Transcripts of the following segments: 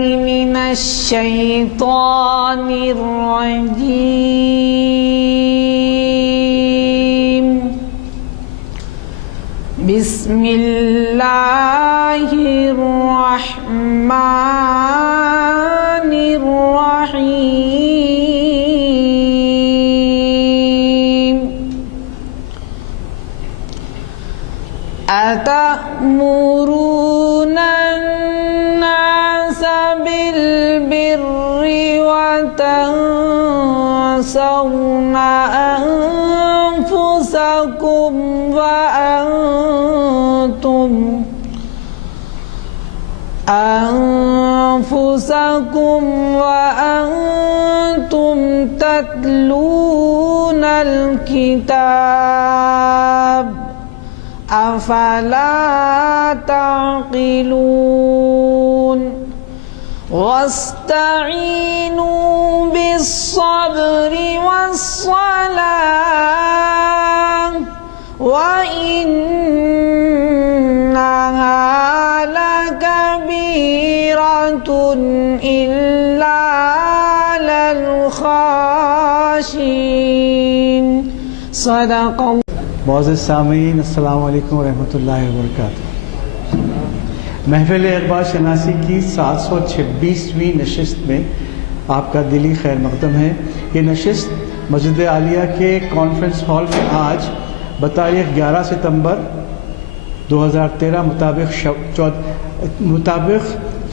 من الشیطان الرجیم بسم اللہ الرحمن الرحیم أتأمرون الناس بالبر وتنسون أنفسكم وأنتم تتلون الكتاب أفلا تعقلون واستعينوا بالصبر والصلاة وإنها لكبيرة إلا على الخاشعين صدق الله. معزز سامعین، السلام علیکم ورحمۃ اللہ وبرکاتہ۔ محفل اقبال شناسی کی 726ویں نشست میں آپ کا دلی خیر مقدم ہے۔ یہ نشست مسجد عالیہ کے کانفرنس ہال میں آج بتاریخ 11 ستمبر 2013 مطابق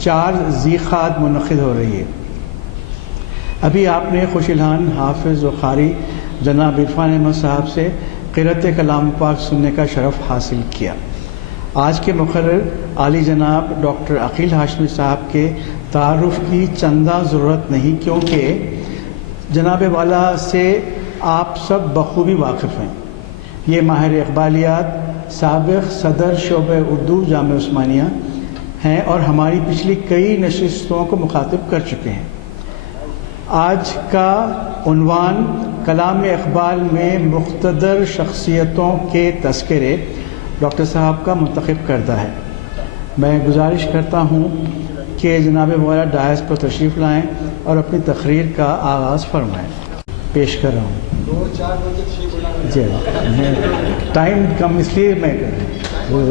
4 ذیقعدہ منعقد ہو رہی ہے۔ ابھی آپ نے خوش الحان حافظ و قاری جناب عرفان احمد صاحب سے قرأت کلام پاک سننے کا شرف حاصل کیا۔ آج کے مقرر عالی جناب ڈاکٹر عقیل ہاشمی صاحب کے تعارف کی چندہ ضرورت نہیں، کیونکہ جناب والا سے آپ سب بخوبی واقف ہیں۔ یہ ماہر اقبالیات، سابق صدر شعبہ اردو جامعہ عثمانیہ ہیں اور ہماری پچھلی کئی نشستوں کو مخاطب کر چکے ہیں۔ آج کا عنوان کلام اقبال میں مقتدر شخصیتوں کے تذکرے ڈاکٹر صاحب کا منتخب کردہ ہے۔ میں گزارش کرتا ہوں کہ جناب مولانا ڈائس پر تشریف لائیں اور اپنی تقریر کا آغاز فرمائیں۔ پیش کر رہا ہوں۔ جی ٹائم کم اس لیے میں کر رہا ہوں۔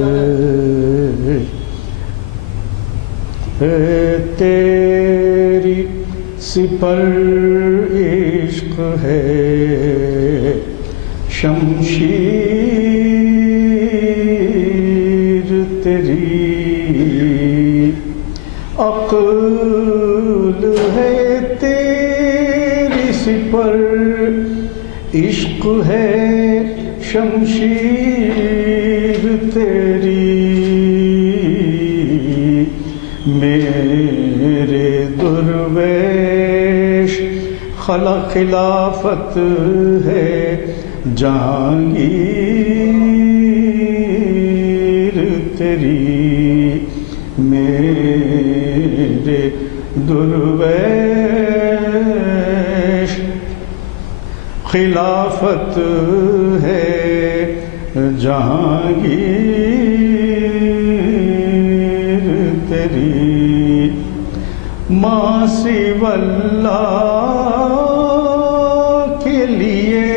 تیری سپر عشق ہے شمشیر تیری عقل ہے، تیری سپر عشق ہے شمشیر تیری، میرے درویش خلافت ہے جہانگیر تیری، میرے درویش خلافت ہے جہانگیر تیری، ماں سوی اللہ کے لیے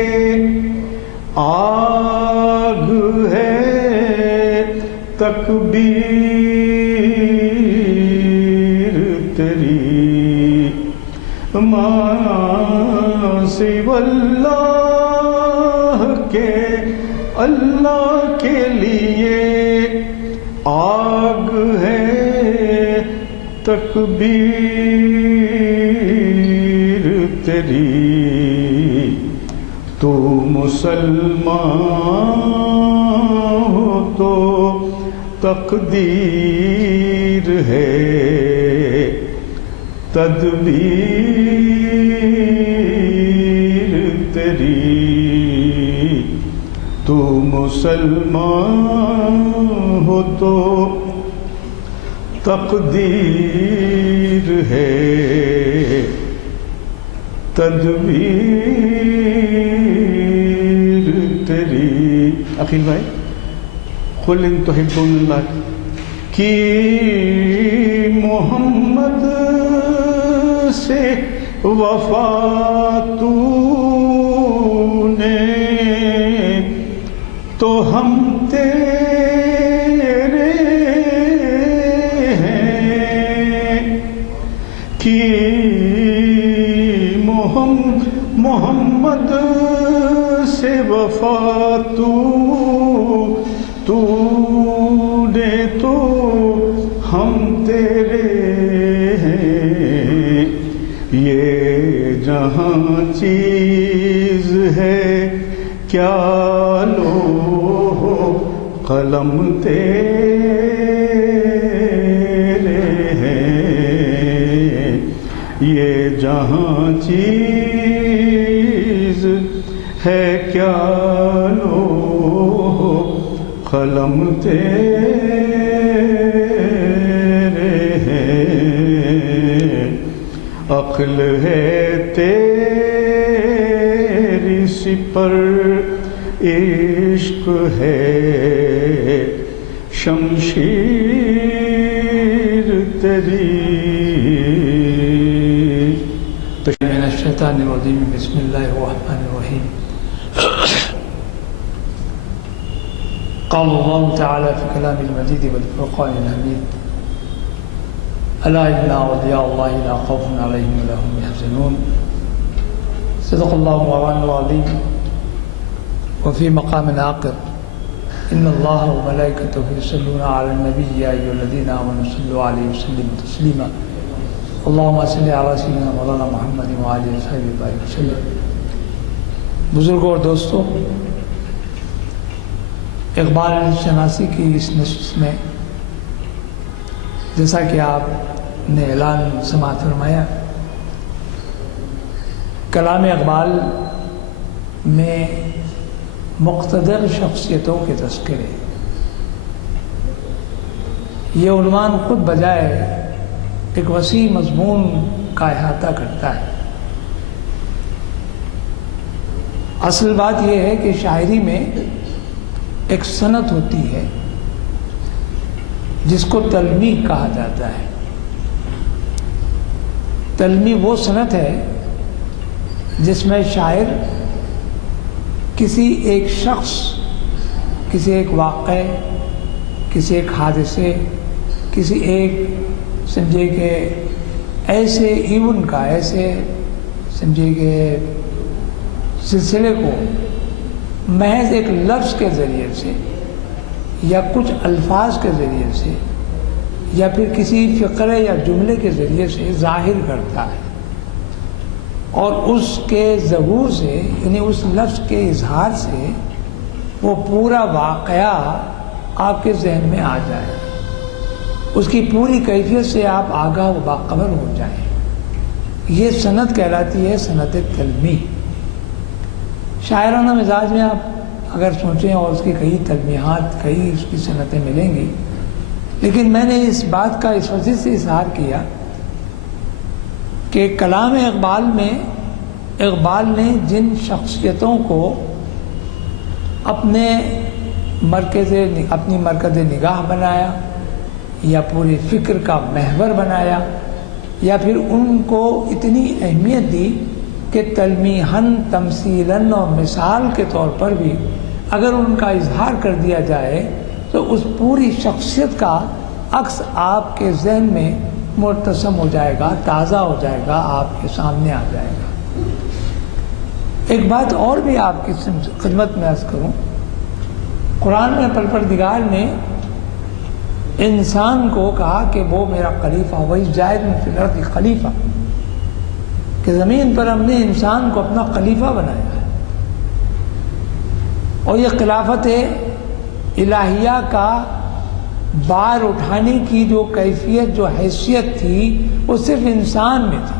آگ ہے تکبیر تیری، ماں سوی اللہ کے لیے آگ ہے تکبیر تیری، تو مسلمان ہو تو تقدیر ہے تدبیر تیری، تو مسلمان ہو تو تقدیر ہے تدبیر تیری۔ عقیل بھائی، قل ان تحبون اللہ کی محمد وفا تو نے تو ہم تیرے ہیں کہ محمد سے وفا تو نے تو ہم تیرے ہیں یہ جہاں چیز ہے کیا لو قلم تیرے ہیں یہ جہاں چیز ہے کیا لو قلم تیرے ہیں عقل ہے تیری سپر عشق ہے شمشیر تیری من الشیطان الرجیم بسم اللہ الرحمن الرحیم قال اللہ تعالی فی کلام المجید والفرقان الحمید الا ان اولیاء اللہ لا خوف علیہم ولا هم يحزنون صدق اللہ مولانا العظیم وفي مقام آخر ان اللہ وملائکتہ یصلون علی النبی یا ایھا الذین آمنوا صلوا علیہ وسلموا تسلیما اللہم صل علی سیدنا مولانا محمد وعلی صحبہ وسلم. بزرگوں اور دوستوں، اقبال شناسی کی اس نشست میں جیسا کہ آپ نے اعلان سماعت فرمایا، کلام اقبال میں مقتدر شخصیتوں کے تذکرے، یہ عنوان خود بجائے ایک وسیع مضمون کا احاطہ کرتا ہے. اصل بات یہ ہے کہ شاعری میں ایک صنعت ہوتی ہے جس کو تلمیح کہا جاتا ہے. تلمیح وہ صنعت ہے جس میں شاعر کسی ایک شخص، کسی ایک واقعے، کسی ایک حادثے، کسی ایک سمجھے کہ ایسے ایون کا، ایسے سمجھے کہ سلسلے کو محض ایک لفظ کے ذریعے سے یا کچھ الفاظ کے ذریعے سے یا پھر کسی فقرے یا جملے کے ذریعے سے ظاہر کرتا ہے، اور اس کے ظہور سے یعنی اس لفظ کے اظہار سے وہ پورا واقعہ آپ کے ذہن میں آ جائے، اس کی پوری کیفیت سے آپ آگاہ و باخبر ہو جائیں. یہ صنعت کہلاتی ہے صنعت تلمیح. شاعرانہ مزاج میں آپ اگر سوچیں اور اس کی کئی تلمیحات، کئی اس کی صنعتیں ملیں گی، لیکن میں نے اس بات کا اس وجہ سے اظہار کیا کہ کلام اقبال میں اقبال نے جن شخصیتوں کو اپنی مرکز نگاہ بنایا یا پوری فکر کا محور بنایا، یا پھر ان کو اتنی اہمیت دی کہ تلمیحاً، تمثیلاً اور مثال کے طور پر بھی اگر ان کا اظہار کر دیا جائے تو اس پوری شخصیت کا عکس آپ کے ذہن میں مرتسم ہو جائے گا، تازہ ہو جائے گا، آپ کے سامنے آ جائے گا. ایک بات اور بھی آپ کی خدمت میں عرض کروں، قرآن میں پروردگار نے انسان کو کہا کہ وہ میرا خلیفہ، وہی جاعل فی الارض خلیفہ، کہ زمین پر ہم نے انسان کو اپنا خلیفہ بنایا ہے. اور یہ خلافت الہیہ کا بار اٹھانے کی جو کیفیت، جو حیثیت تھی، وہ صرف انسان میں تھی.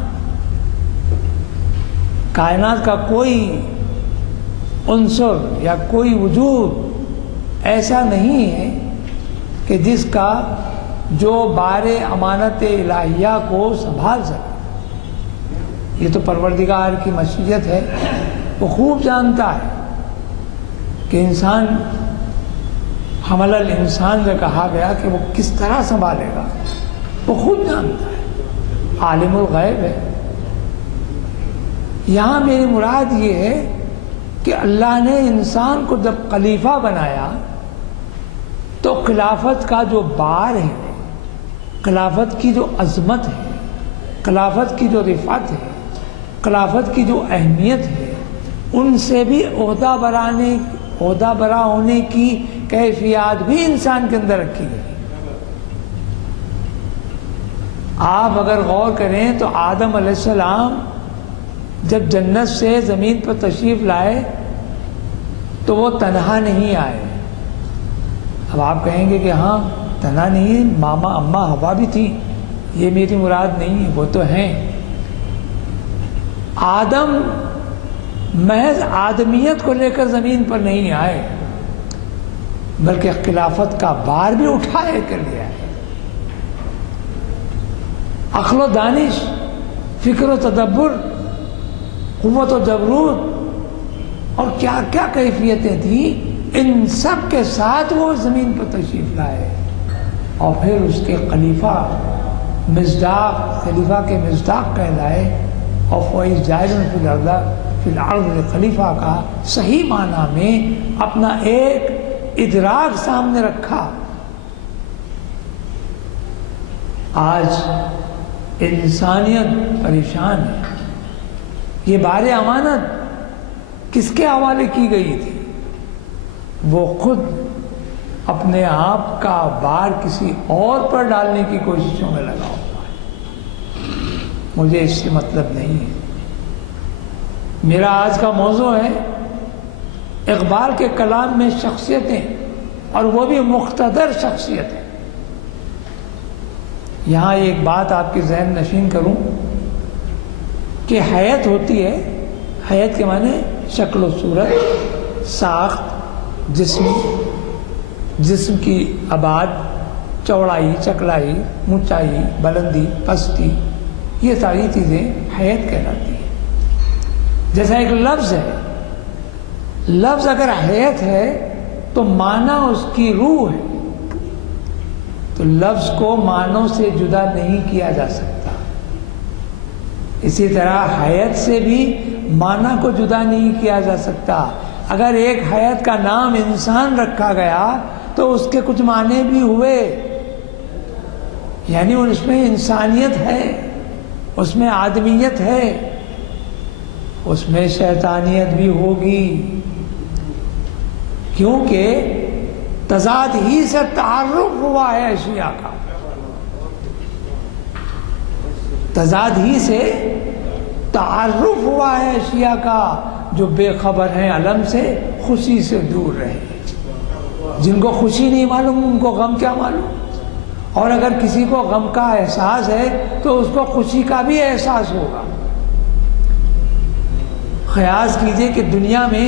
کائنات کا کوئی عنصر یا کوئی وجود ایسا نہیں ہے کہ جس کا جو بار امانت الہیہ کو سنبھال سکے. یہ تو پروردگار کی مشیت ہے، وہ خوب جانتا ہے کہ انسان، حمل الانسان سے کہا گیا کہ وہ کس طرح سنبھالے گا، وہ خود جانتا ہے، عالم الغیب ہے. یہاں میری مراد یہ ہے کہ اللہ نے انسان کو جب خلیفہ بنایا تو خلافت کا جو بار ہے، خلافت کی جو عظمت ہے، خلافت کی جو رفعت ہے، خلافت کی جو اہمیت ہے، ان سے بھی عہدہ برا ہونے کی کیفیات بھی انسان کے اندر رکھی گئی۔ آپ اگر غور کریں تو آدم علیہ السلام جب جنت سے زمین پر تشریف لائے تو وہ تنہا نہیں آئے۔ اب آپ کہیں گے کہ ہاں تنہا نہیں، ماما اماں ہوا بھی تھی، یہ میری مراد نہیں ہے، وہ تو ہیں۔ آدم محض آدمیت کو لے کر زمین پر نہیں آئے، بلکہ خلافت کا بار بھی اٹھائے کر لیا ہے۔ عقل و دانش، فکر و تدبر، قوت و جبروت اور کیا کیا کیفیتیں تھیں، ان سب کے ساتھ وہ زمین پر تشریف لائے، اور پھر اس کے خلیفہ کے مصداق کہلائے، اور فوائز جائز فی الارض خلیفہ کا صحیح معنی میں اپنا ایک ادراک سامنے رکھا۔ آج انسانیت پریشان ہے۔ یہ بار امانت کس کے حوالے کی گئی تھی؟ وہ خود اپنے آپ کا بار کسی اور پر ڈالنے کی کوششوں میں لگا ہوا ہے۔ مجھے اس سے مطلب نہیں ہے۔ میرا آج کا موضوع ہے اقبال کے کلام میں شخصیتیں، اور وہ بھی مقتدر شخصیتیں۔ یہاں ایک بات آپ کے ذہن نشین کروں کہ حیت ہوتی ہے، حیت کے معنی شکل و صورت، ساخت، جسم کی ابعاد، چوڑائی، چکلائی، اونچائی، بلندی، پستی، یہ ساری چیزیں حیت کہلاتی ہیں۔ جیسا ایک لفظ ہے، لفظ اگر حیت ہے تو معنی اس کی روح ہے، تو لفظ کو معنوں سے جدا نہیں کیا جا سکتا۔ اسی طرح حیت سے بھی معنی کو جدا نہیں کیا جا سکتا۔ اگر ایک حیت کا نام انسان رکھا گیا تو اس کے کچھ معنی بھی ہوئے، یعنی اس میں انسانیت ہے، اس میں آدمیت ہے، اس میں شیطانیت بھی ہوگی، کیونکہ تضاد ہی سے تعارف ہوا ہے اشیاء کا، تضاد ہی سے تعارف ہوا ہے اشیاء کا۔ جو بے خبر ہیں علم سے خوشی سے دور رہے، جن کو خوشی نہیں معلوم ان کو غم کیا معلوم، اور اگر کسی کو غم کا احساس ہے تو اس کو خوشی کا بھی احساس ہوگا۔ خیال کیجئے کہ دنیا میں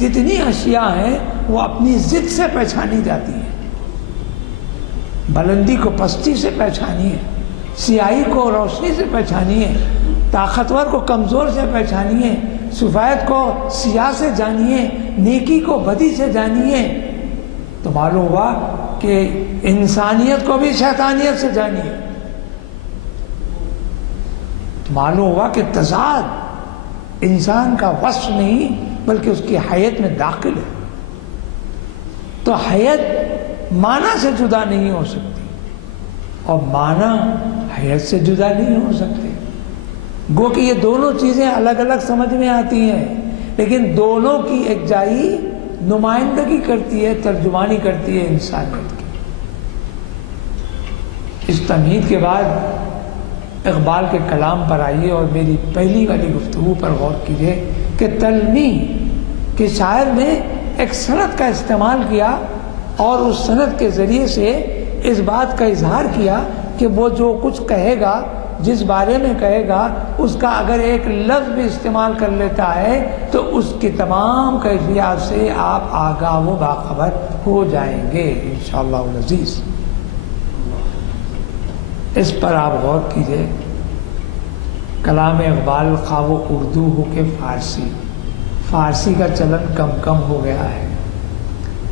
جتنی اشیاء ہیں وہ اپنی ضد سے پہچانی جاتی ہیں۔ بلندی کو پستی سے پہچانیے، سیاہی کو روشنی سے پہچانیے، طاقتور کو کمزور سے پہچانیے، سفید کو سیاہ سے جانیے، نیکی کو بدی سے جانیے، تو معلوم ہوا کہ انسانیت کو بھی شیطانیت سے جانیے۔ معلوم ہوا کہ تضاد انسان کا وصف نہیں بلکہ اس کی حیت میں داخل ہے۔ تو حیت معنی سے جدا نہیں ہو سکتی، اور معنی حیت سے جدا نہیں ہو سکتے۔ گو کہ یہ دونوں چیزیں الگ الگ سمجھ میں آتی ہیں، لیکن دونوں کی ایک جائی نمائندگی کرتی ہے، ترجمانی کرتی ہے انسانیت کی۔ اس تمہید کے بعد اقبال کے کلام پر آئیے اور میری پہلی والی گفتگو پر غور کیجیے کہ تلمیح کہ شاعر نے ایک صنعت کا استعمال کیا، اور اس صنعت کے ذریعے سے اس بات کا اظہار کیا کہ وہ جو کچھ کہے گا، جس بارے میں کہے گا، اس کا اگر ایک لفظ بھی استعمال کر لیتا ہے تو اس کی تمام کیفیات سے آپ آگاہ و باخبر ہو جائیں گے انشاءاللہ العزیز۔ اس پر آپ غور کیجئے، کلام اقبال خواہ وہ اردو ہو کہ فارسی کا چلن کم ہو گیا ہے،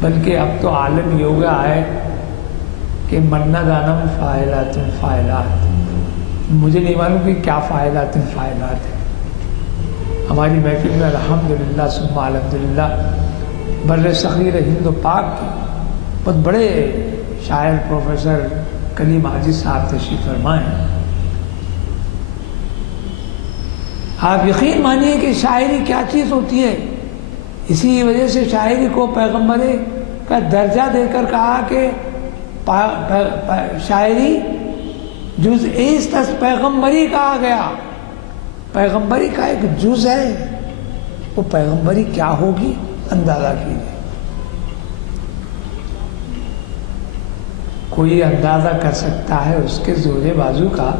بلکہ اب تو عالم یہ ہو گیا ہے کہ من دانم فاعلات، مجھے نہیں معلوم کہ کیا فاعلات ہیں، ہماری محفل میں الحمدللہ ثم الحمدللہ بر صغیر ہند و پاک کے بہت بڑے شاعر پروفیسر کلیم حاجی صاحب تشریف فرمائے ہیں۔ آپ یقین مانیے کہ شاعری کیا چیز ہوتی ہے، اسی وجہ سے شاعری کو پیغمبر کا درجہ دے کر کہا کہ شاعری جز ایست از پیغمبری کہا گیا، پیغمبری کا ایک جز ہے، وہ پیغمبری کیا ہوگی اندازہ کیجیے۔ کوئی اندازہ کر سکتا ہے اس کے زور بازو کا،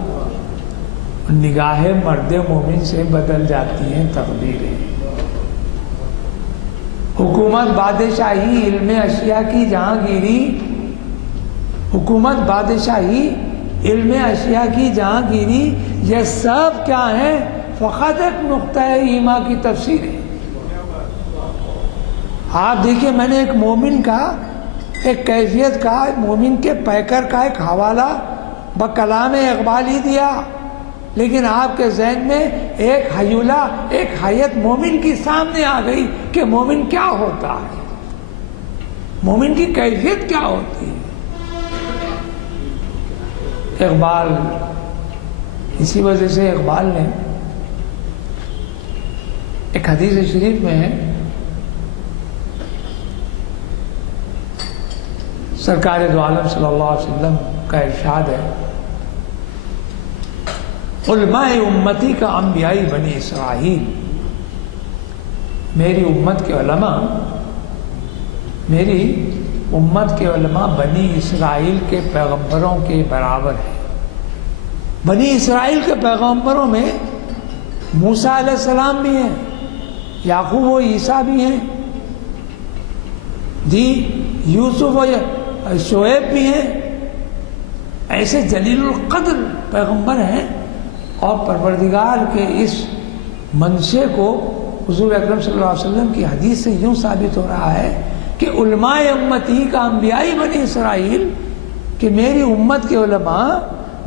نگاہ مرد مومن سے بدل جاتی ہیں تقدیریں۔ حکومت بادشاہی علم اشیاء کی جہانگیری، حکومت بادشاہی علم اشیاء کی جہانگیری، یہ سب کیا ہیں؟ فقط ایک نقطہ ایما کی تفسیر ہے۔ آپ دیکھیے، میں نے ایک مومن کا، ایک کیفیت کا، مومن کے پیکر کا ایک حوالہ بکلام اقبال ہی دیا، لیکن آپ کے ذہن میں ایک حیولہ، ایک حیت مومن کی سامنے آ گئی کہ مومن کیا ہوتا ہے، مومن کی کیفیت کیا ہوتی ہے۔ اقبال، اسی وجہ سے اقبال نے ایک حدیث شریف میں ہے، سرکار دو عالم صلی اللہ علیہ وسلم کا ارشاد ہے، علماء امتی کا انبیاء بنی اسرائیل، میری امت کے علماء، میری امت کے علماء بنی اسرائیل کے پیغمبروں کے برابر ہیں۔ بنی اسرائیل کے پیغمبروں میں موسیٰ علیہ السلام بھی ہیں، یعقوب و عیسیٰ بھی ہیں، جی یوسف و شعیب بھی ہیں، ایسے جلیل القدر پیغمبر ہیں۔ اور پروردگار کے اس منشے کو حضور اکرم صلی اللہ علیہ وسلم کی حدیث سے یوں ثابت ہو رہا ہے کہ علماء امتی کا انبیاء بنی اسرائیل، کہ میری امت کے علماء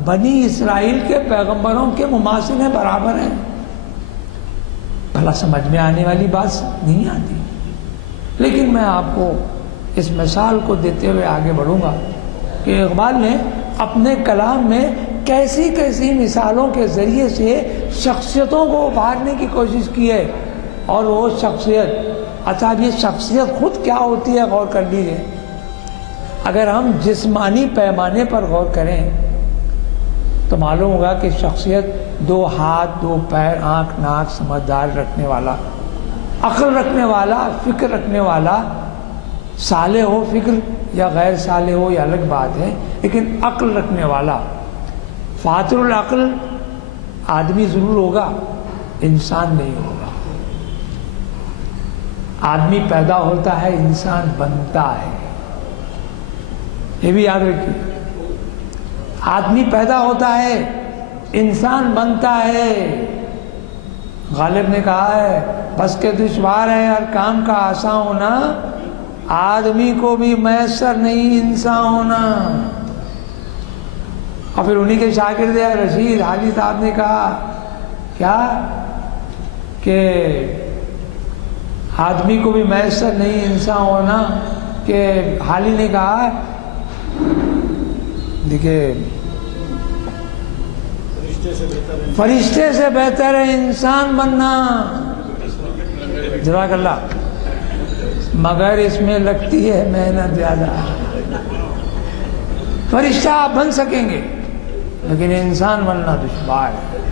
بنی اسرائیل کے پیغمبروں کے مماثل ہیں، برابر ہیں۔ بھلا سمجھ میں آنے والی بات نہیں آتی، لیکن میں آپ کو اس مثال کو دیتے ہوئے آگے بڑھوں گا کہ اقبال نے اپنے کلام میں کیسی کیسی مثالوں کے ذریعے سے شخصیتوں کو ابھارنے کی کوشش کی ہے، اور وہ شخصیت، اچھا یہ شخصیت خود کیا ہوتی ہے غور کر لیجیے۔ اگر ہم جسمانی پیمانے پر غور کریں تو معلوم ہوگا کہ شخصیت 2 ہاتھ 2 پیر، آنکھ ناک، سمجھدار رکھنے والا، عقل رکھنے والا، فکر رکھنے والا، صالح ہو فکر یا غیر صالح ہو یہ الگ بات ہے، لیکن عقل رکھنے والا، فاتر العقل آدمی ضرور ہوگا، انسان نہیں ہوگا۔ آدمی پیدا ہوتا ہے، انسان بنتا ہے، یہ بھی یاد رکھیے۔ آدمی پیدا ہوتا ہے، انسان بنتا ہے۔ غالب نے کہا ہے، بس کے دشوار ہے ہر کام کا آسان ہونا، آدمی کو بھی میسر نہیں انسان ہونا۔ اور پھر انہی کے شاگرد رشید حاجی صاحب نے کہا کیا کہ آدمی کو بھی میسر نہیں انسان ہونا، کہ حالی نے کہا، دیکھیے فرشتے سے بہتر ہے انسان بننا، جزاک اللہ، مگر اس میں لگتی ہے محنت زیادہ۔ فرشتہ آپ بن سکیں گے لیکن انسان بننا دشوار ہے۔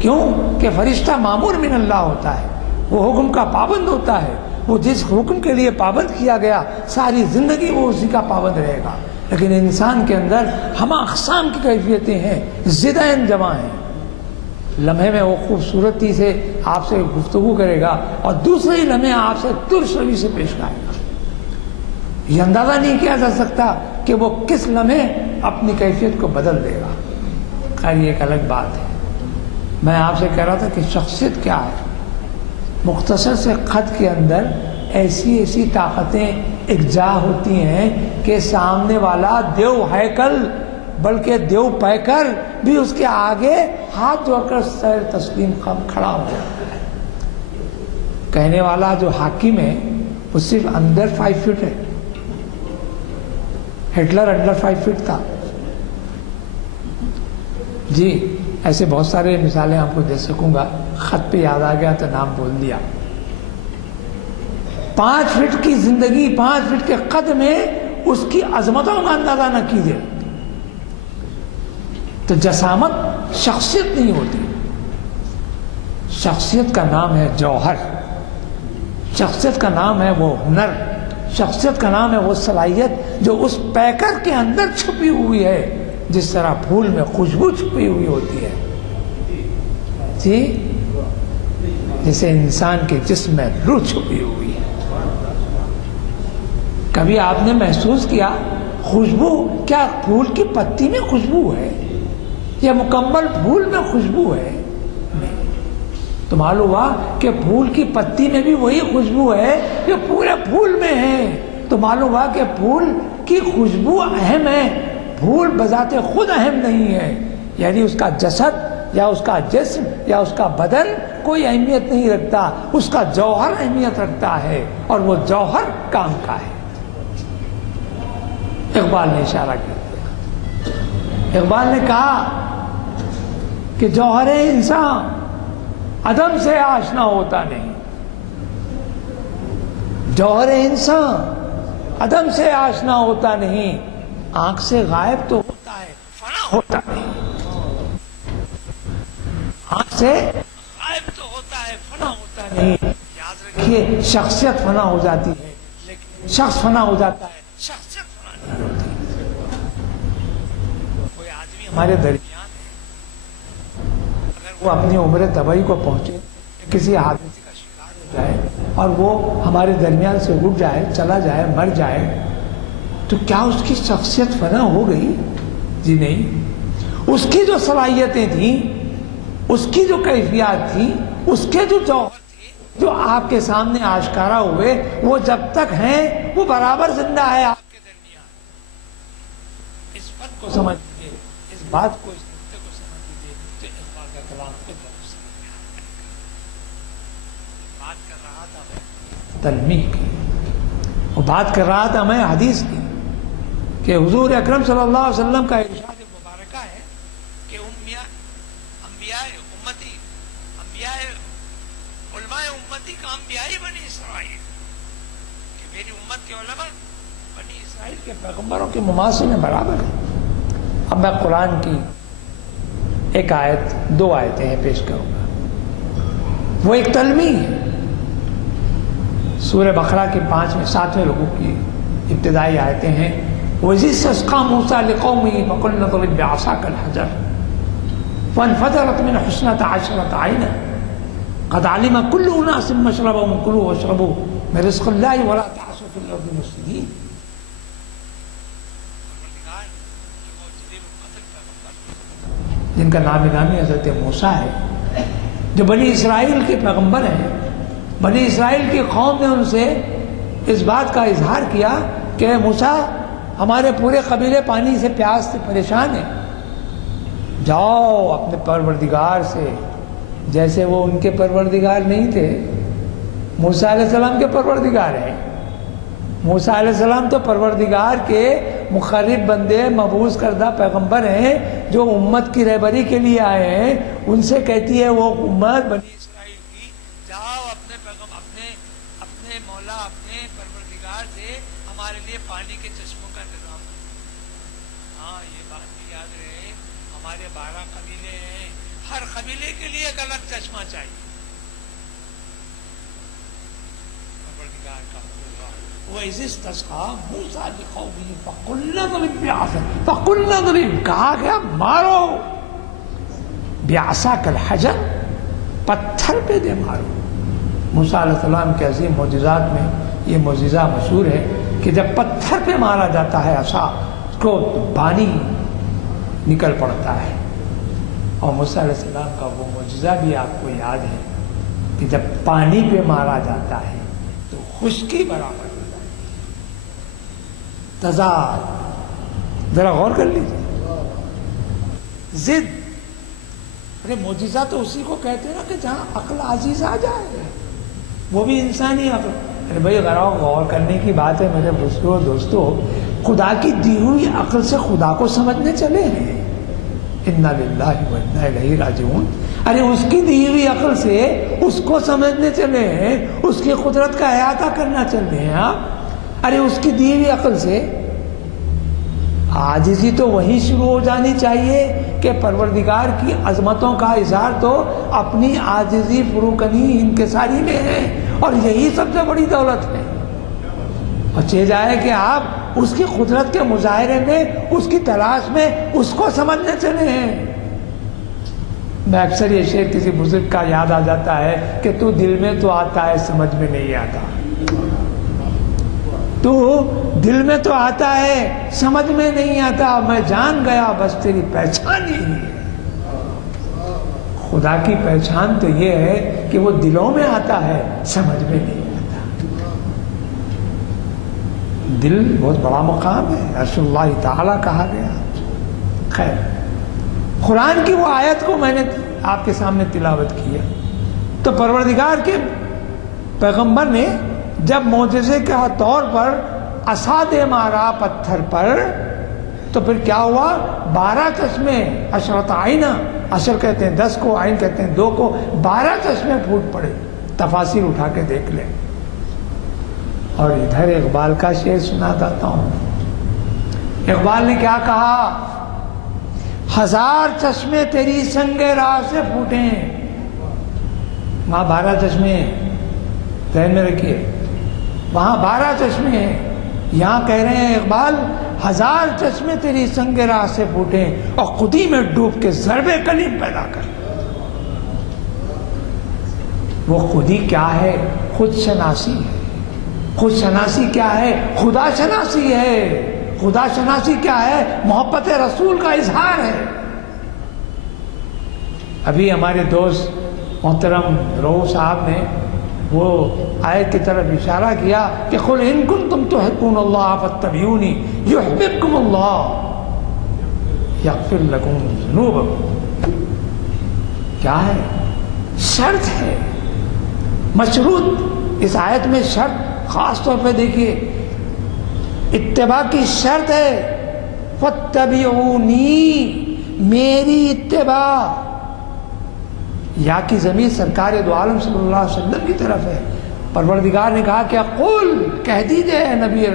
کیوں؟ کہ فرشتہ مامور من اللہ ہوتا ہے، وہ حکم کا پابند ہوتا ہے، وہ جس حکم کے لیے پابند کیا گیا ساری زندگی وہ اسی کا پابند رہے گا۔ لیکن انسان کے اندر ہمہ اقسام کی کیفیتیں ہیں، ضدیں جمع ہیں۔ لمحے میں وہ خوبصورتی سے آپ سے گفتگو کرے گا اور دوسرے ہی لمحے آپ سے ترش روی سے پیش آئے گا۔ یہ اندازہ نہیں کیا جا سکتا کہ وہ کس لمحے اپنی کیفیت کو بدل دے گا۔ خیر یہ ایک الگ بات ہے۔ میں آپ سے کہہ رہا تھا کہ شخصیت کیا ہے۔ مختصر سے خط کے اندر ایسی ایسی طاقتیں اکجا ہوتی ہیں کہ سامنے والا دیو ہیکل بلکہ دیو پیکر بھی اس کے آگے ہاتھ جوڑ کر سر تسلیم کھڑا ہو جاتا ہے۔ کہنے والا جو حاکم ہے وہ صرف اندر 5 فٹ ہے. ہٹلر انڈر 5 فٹ تھا. جی ایسے بہت سارے مثالیں آپ کو دے سکوں گا، خط پہ یاد آ گیا تو نام بول دیا. 5 فٹ کی زندگی، 5 فٹ کے قد میں اس کی عظمتوں کا اندازہ نہ کیجیے. تو جسامت شخصیت نہیں ہوتی. شخصیت کا نام ہے جوہر، شخصیت کا نام ہے وہ ہنر، شخصیت کا نام ہے وہ صلاحیت جو اس پیکر کے اندر چھپی ہوئی ہے، جس طرح پھول میں خوشبو چھپی ہوئی ہوتی ہے. جی جیسے انسان کے جسم میں روح چھپی ہوئی ہے. کبھی آپ نے محسوس کیا خوشبو کیا پھول کی پتی میں خوشبو ہے یا مکمل پھول میں خوشبو ہے؟ تو معلوم ہوا کہ پھول کی پتی میں بھی وہی خوشبو ہے جو پورے پھول میں ہے. تو معلوم ہوا کہ پھول کی خوشبو اہم ہے، پھول بذات خود اہم نہیں ہے. یعنی اس کا جسد یا اس کا جسم یا اس کا بدن کوئی اہمیت نہیں رکھتا، اس کا جوہر اہمیت رکھتا ہے، اور وہ جوہر کام کا ہے. اقبال نے اشارہ کیا. اقبال نے کہا کہ جوہر انسان عدم سے آشنا ہوتا نہیں. جوہر انسان عدم سے آشنا ہوتا نہیں. آنکھ سے غائب تو ہوتا ہے، فنا ہوتا نہیں. آنکھ سے غائب تو ہوتا ہے، فنا ہوتا نہیں. یاد رکھیے شخصیت فنا ہو جاتی ہے، لیکن شخص فنا ہو جاتا ہے، شخصیت فنا نہیں ہوتی. کوئی آدمی ہمارے درمیان وہ اپنی عمر طبعی کو پہنچے، کسی حادثے کا شکار ہو جائے اور وہ ہمارے درمیان سے اٹھ جائے، چلا جائے، مر جائے، تو کیا اس کی شخصیت فنا ہو گئی؟ جی نہیں. اس کی جو صلاحیتیں تھیں، اس کی جو کیفیات تھی، اس کے جو جوہر تھے جو آپ کے سامنے آشکارا ہوئے، وہ جب تک ہیں وہ برابر زندہ ہے آپ کے درمیان. اس بات کو سمجھ لیجیے، اس بات کو، اس نقطے کو سمجھ لیجیے. تو اقبال کا کلام کو ضرور سمجھ بات کر رہا تھا میں تلمیح کی، وہ بات کر رہا تھا میں حدیث کی، کہ حضور اکرم صلی اللہ علیہ وسلم کا ارشاد مبارکہ ہے کہ انبیاء امتی، علماء امتی کا انبیاء بنی اسرائیل، کہ میری امت کے علماء بنی اسرائیل کے پیغمبروں کے مماثل میں برابر ہیں. اب میں قرآن کی ایک آیت، 2 آیتیں ہیں پیش کروں گا. وہ ایک تلمیح ہے. سورہ بقرہ کے 7ویں رکوع کی ابتدائی آیتیں ہیں. وَإِذِ اسْتَسْقَىٰ مُوسَىٰ لِقَوْمِهِ فَقُلْنَا اضْرِب بِّعَصَاكَ الْحَجَرَ فَانْفَجَرَتْ مِنْهُ اثْنَتَا عَشْرَةَ عَيْنًا قَدْ عَلِمَ كُلُّ أُنَاسٍ مَّشْرَبَهُمْ كُلُوا وَاشْرَبُوا مِن رِّزْقِ اللَّهِ وَلَا تَعْثَوْا فِي الْأَرْضِ مُفْسِدِينَ. جن کا نامی حضرت موسیٰ ہے، جو بنی اسرائیل کے پیغمبر ہیں. بنی اسرائیل کی قوم نے ان سے اس بات کا اظہار کیا کہ موسیٰ ہمارے پورے قبیلے پانی سے پیاس سے پریشان ہیں، جاؤ اپنے پروردگار سے. جیسے وہ ان کے پروردگار نہیں تھے، موسیٰ علیہ السلام کے پروردگار ہیں. موسیٰ علیہ السلام تو پروردگار کے مخرب بندے، مبعوث کردہ پیغمبر ہیں جو امت کی رہبری کے لیے آئے ہیں. ان سے کہتی ہے وہ امت بنی اسرائیل کی، جاؤ اپنے مولا، اپنے پروردگار سے ہمارے لیے پانی کے چشموں کا انتظام کرو. ہاں یہ بات بھی یاد رہے، ہمارے 12 قبیلے ہیں، ہر قبیلے کے لیے ایک الگ چشمہ چاہیے. پروردگار کا وَإِذِ اسْتَسْقَىٰ مُوسَىٰ لِقَوْمِهِ فَقُلْنَا اضْرِب بِّعَصَاكَ، فَقُلْنَا اضْرِب، کہا گیا مارو، بِعَصَاكَ الْحَجَرَ، پتھر پہ دے مارو. موسیٰ علیہ السلام کے عظیم معجزات میں یہ معجزہ مشہور ہے کہ جب پتھر پہ مارا جاتا ہے عصا کو، پانی نکل پڑتا ہے. اور موسیٰ علیہ السلام کا وہ معجزہ بھی آپ کو یاد ہے کہ جب پانی پہ مارا جاتا ہے تو خشکی برابر ہو جاتی ہے. تضاد، ذرا غور کر لیجیے. ضد، ارے معجزہ تو اسی کو کہتے ہیں نا کہ جہاں عقل عزیز آ جائے. وہ بھی انسانی عقل. ارے بھائی غور کرنے کی بات ہے میرے بزرگوں دوستو. خدا کی دی ہوئی عقل سے خدا کو سمجھنے چلے ہیں. انا للہ و انا الیہ راجعون. ارے اس کی دی ہوئی عقل سے اس کو سمجھنے چلے ہیں, اس کی قدرت کا احاطہ کرنا چلے ہیں آپ. ارے اس کی دی ہوئی عقل سے عاجزی تو وہی شروع ہو جانی چاہیے کہ پروردگار کی عظمتوں کا اظہار تو اپنی عاجزی فروکنی انکساری میں ہے, اور یہی سب سے بڑی دولت ہے. اور چہ جائے کہ آپ اس کی قدرت کے مظاہرے میں, اس کی تلاش میں اس کو سمجھنے چلے ہیں. میں اکثر یہ شعر کسی بزرگ کا یاد آ جاتا ہے کہ تو دل میں تو آتا ہے سمجھ میں نہیں آتا. تو دل میں تو آتا ہے سمجھ میں نہیں آتا. میں جان گیا بس تیری پہچان ہی ہے. خدا کی پہچان تو یہ ہے کہ وہ دلوں میں آتا ہے, سمجھ میں نہیں آتا. دل بہت بڑا مقام ہے, عرش اللہ تعالیٰ کہا گیا. خیر, قرآن کی وہ آیت کو میں نے آپ کے سامنے تلاوت کی ہے. تو پروردگار کے پیغمبر نے جب معجزے کے طور پر عصا دے مارا پتھر پر, تو پھر کیا ہوا؟ 12 چشمے, عشرۃ عینہ, عشر کہتے ہیں 10 کو, عین کہتے ہیں 2 کو, 12 چشمے پھوٹ پڑے. تفاسیر اٹھا کے دیکھ لیں. اور ادھر اقبال کا شعر سنا دیتا ہوں. اقبال نے کیا کہا؟ 1000 چشمے تیری سنگ راہ سے پھوٹے. وہاں 12 چشمے ذہن میں رکھیے, وہاں 12 چشمے ہیں. یہاں کہہ رہے ہیں اقبال 1000 چشمے تیری سنگ راہ سے پھوٹے اور خودی میں ڈوب کے ضرب کلیم پیدا کر. وہ خودی کیا ہے؟ خود شناسی ہے. خود شناسی کیا ہے؟ خدا شناسی ہے. خدا شناسی کیا ہے؟ محبت رسول کا اظہار ہے. ابھی ہمارے دوست محترم روح صاحب نے وہ آیت کی طرف اشارہ کیا کہ قل ان کنتم تحبون اللہ فاتبعونی یحببکم اللہ یغفر لکم ذنوبکم. کیا ہے؟ شرط ہے, مشروط. اس آیت میں شرط خاص طور پہ دیکھیے, اتباع کی شرط ہے. فاتبعونی, میری اتباع. یا کی ضمیر سرکار دو عالم صلی اللہ علیہ وسلم کی طرف ہے. پروردگار نے کہا کہ قل, کہہ دیجئے نبی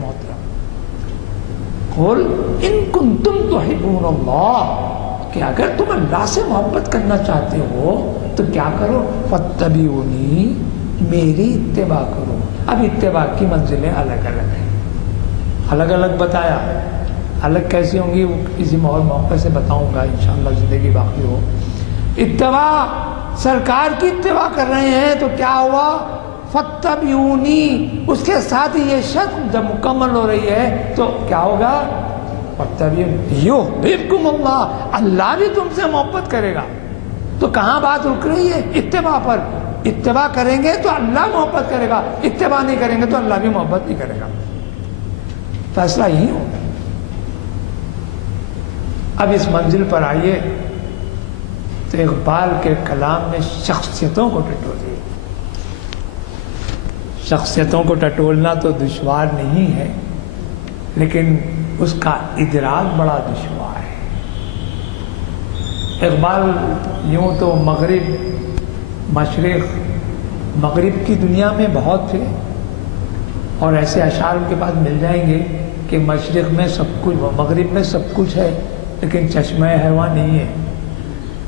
محترم, قل ان کنتم تحبون اللہ, کہ اگر تم اللہ سے محبت کرنا چاہتے ہو تو کیا کرو؟ فاتبعونی, میری اتباع کرو. اب اتباع کی منزلیں الگ الگ ہیں, الگ الگ بتایا. الگ کیسی ہوں گی وہ کسی اور موقع سے بتاؤں گا انشاءاللہ, زندگی باقی ہو. اتباع, سرکار کی اتباع کر رہے ہیں تو کیا ہوا؟ فاتبعونی, اس کے ساتھ یہ شرط جب مکمل ہو رہی ہے تو کیا ہوگا؟ فاتبعونی یحببکم اللہ, اللہ بھی تم سے محبت کرے گا. تو کہاں بات رک رہی ہے؟ اتباع پر. اتباع کریں گے تو اللہ محبت کرے گا, اتباع نہیں کریں گے تو اللہ بھی محبت نہیں کرے گا. فیصلہ یہی ہوگا. اب اس منزل پر آئیے تو اقبال کے کلام میں شخصیتوں کو ٹٹولیے. شخصیتوں کو ٹٹولنا تو دشوار نہیں ہے, لیکن اس کا ادراک بڑا دشوار ہے. اقبال یوں تو مغرب, مشرق, مغرب کی دنیا میں بہت تھے, اور ایسے اشعار ان کے پاس مل جائیں گے کہ مشرق میں سب کچھ, مغرب میں سب کچھ ہے لیکن چشمہ ہوا نہیں ہے.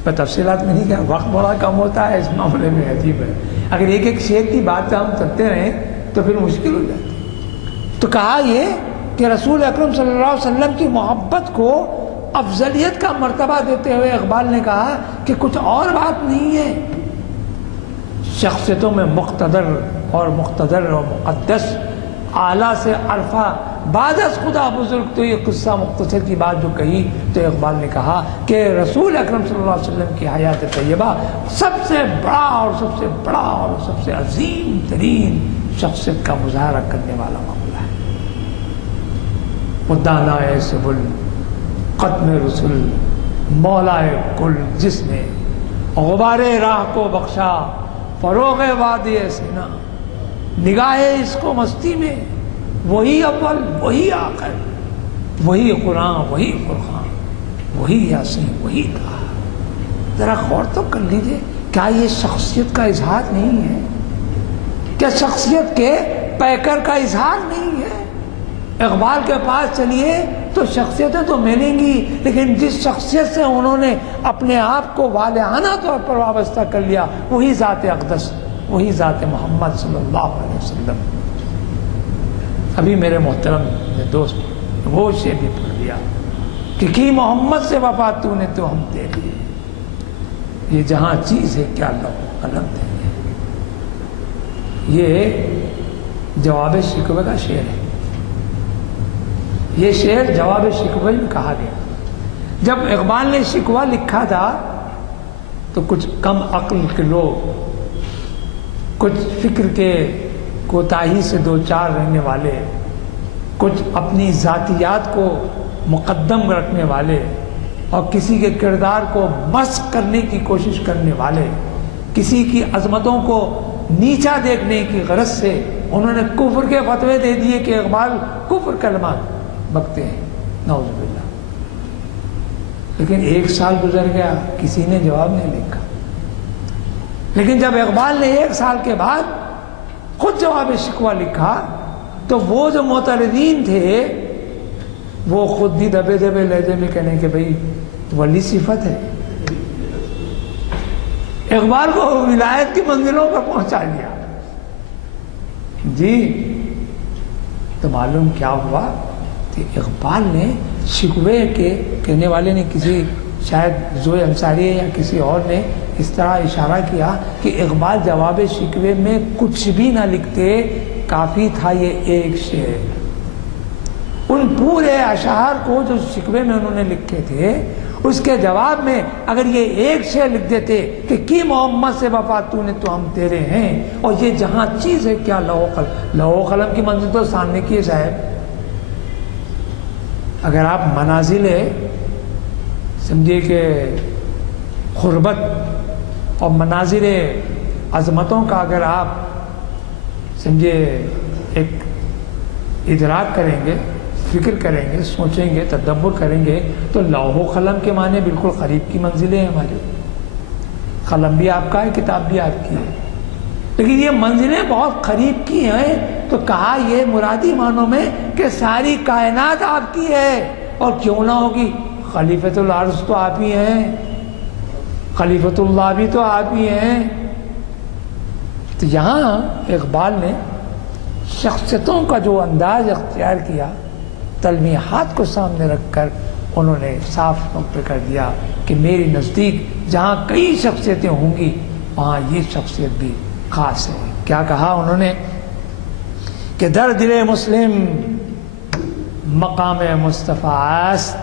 میں تفصیلات میں نہیں کہا, وقت بڑا کم ہوتا ہے اس معاملے میں. عجیب ہے, اگر ایک ایک شعر کی بات ہم کرتے رہیں تو پھر مشکل ہو جاتی. تو کہا یہ کہ رسول اکرم صلی اللہ علیہ وسلم کی محبت کو افضلیت کا مرتبہ دیتے ہوئے اقبال نے کہا کہ کچھ اور بات نہیں ہے. شخصیتوں میں مقتدر اور مقدس, اعلیٰ سے عرفہ, بعد از خدا بزرگ. تو یہ قصہ مختصر کی بات جو کہی تو اقبال نے کہا کہ رسول اکرم صلی اللہ علیہ وسلم کی حیات طیبہ سب سے بڑا اور سب سے بڑا اور سب سے عظیم ترین شخصیت کا مظاہرہ کرنے والا معاملہ ہے. وہ دانائے سبل, ختم رسول, مولا کل, جس نے غبار راہ کو بخشا, فروغ وادی سینا، نگاہ عشق و مستی میں وہی اول وہی آخر، وہی قرآن وہی فرقان وہی یاسین وہی تھا۔ ذرا غور تو کر لیجئے، کیا یہ شخصیت کا اظہار نہیں ہے؟ کیا شخصیت کے پیکر کا اظہار نہیں ہے؟ اقبال کے پاس چلیے تو شخصیتیں تو ملیں گی، لیکن جس شخصیت سے انہوں نے اپنے آپ کو والہانہ طور پر وابستہ کر لیا وہی ذات اقدس، وہی ذات محمد صلی اللہ علیہ وسلم۔ ابھی میرے محترم دوست وہ شعر بھی پڑھ لیا کہ کی محمد سے وفا تو نے تو ہم تیری، یہ جہاں چیز ہے کیا لوح قلم تیرے۔ یہ جواب شکوے کا شعر ہے، یہ شعر جواب شکوے میں کہا گیا۔ جب اقبال نے شکوہ لکھا تھا تو کچھ کم عقل کے لوگ، کچھ فکر کے کوتاہی سے دو چار رہنے والے، کچھ اپنی ذاتیات کو مقدم رکھنے والے اور کسی کے کردار کو مسخ کرنے کی کوشش کرنے والے، کسی کی عظمتوں کو نیچا دیکھنے کی غرض سے انہوں نے کفر کے فتوے دے دیے کہ اقبال کفر کلمات بکتے ہیں، نعوذ باللہ۔ لیکن 1 سال گزر گیا، کسی نے جواب نہیں لکھا۔ لیکن جب اقبال نے 1 سال کے بعد خود جواب شکوہ لکھا تو وہ جو معترضین تھے وہ خود بھی دبے دبے لہجے میں کہنے کہ بھئی ولی صفت ہے، اقبال کو ولایت کی منزلوں پر پہنچا لیا جی۔ تو معلوم کیا ہوا کہ اقبال نے شکوے کے کہنے والے نے، کسی شاید زوئے انصاری یا کسی اور نے اس طرح اشارہ کیا کہ اقبال جواب شکوے میں کچھ بھی نہ لکھتے، کافی تھا یہ ایک شعر۔ ان پورے اشعار کو جو شکوے میں انہوں نے لکھے تھے اس کے جواب میں اگر یہ ایک شعر لکھ دیتے کہ کی محمد سے وفا تو نے تو ہم تیرے ہیں، اور یہ جہاں چیز ہے کیا لوح قلم، لوح قلم کی منزل تو سامنے کی ہے صاحب۔ اگر آپ منازل سمجھیے کہ غربت اور مناظر عظمتوں کا اگر آپ سمجھے ایک ادراک کریں گے، فکر کریں گے، سوچیں گے، تدبر کریں گے تو لوح و قلم کے معنی بالکل قریب کی منزلیں ہیں ہماری۔ قلم بھی آپ کا ہے، کتاب بھی آپ کی ہے، لیکن یہ منزلیں بہت قریب کی ہیں۔ تو کہا یہ مرادی معنوں میں کہ ساری کائنات آپ کی ہے، اور کیوں نہ ہوگی، خلیفۃ الارض تو آپ ہی ہیں، خلیفۃ اللہ بھی تو آپ ہی ہیں۔ تو یہاں اقبال نے شخصیتوں کا جو انداز اختیار کیا، تلمیحات کو سامنے رکھ کر انہوں نے صاف نقطہ کر دیا کہ میری نزدیک جہاں کئی شخصیتیں ہوں گی وہاں یہ شخصیت بھی خاص ہے۔ کیا کہا انہوں نے کہ در دل مسلم مقام مصطفیٰ است،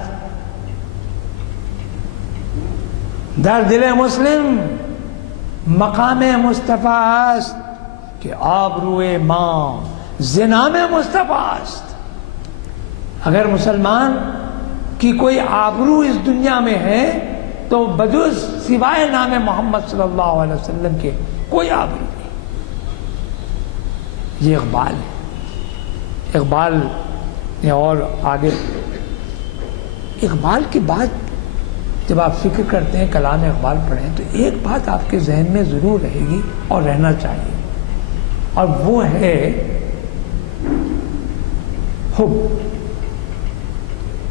در دل مسلم مقام مصطفیٰ است کہ آبروئے ماں زنام مصطفیٰ است۔ اگر مسلمان کی کوئی آبرو اس دنیا میں ہے تو بجز سوائے نام محمد صلی اللہ علیہ وسلم کے کوئی آبرو نہیں۔ یہ اقبال ہے۔ اقبال نے اور آگے اقبال کی بات جب آپ فکر کرتے ہیں، کلام اقبال پڑھیں تو ایک بات آپ کے ذہن میں ضرور رہے گی اور رہنا چاہیے، اور وہ ہے حب۔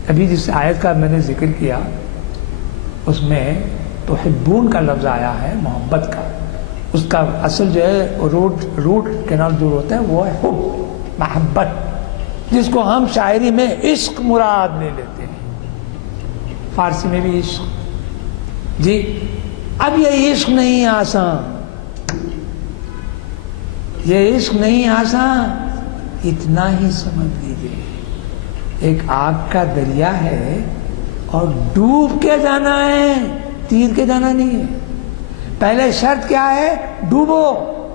ابھی جس آیت کا میں نے ذکر کیا اس میں تحبون کا لفظ آیا ہے، محبت کا، اس کا اصل جو ہے روٹ کے نام جو ہوتا ہے وہ ہے حب، محبت، جس کو ہم شاعری میں عشق مراد لے لیتے ہیں، فارسی میں بھی عشق جی۔ اب یہ عشق نہیں آسان، یہ عشق نہیں آسان، اتنا ہی سمجھ لیجیے ایک آگ کا دریا ہے اور ڈوب کے جانا ہے، تیر کے جانا نہیں ہے۔ پہلے شرط کیا ہے؟ ڈوبو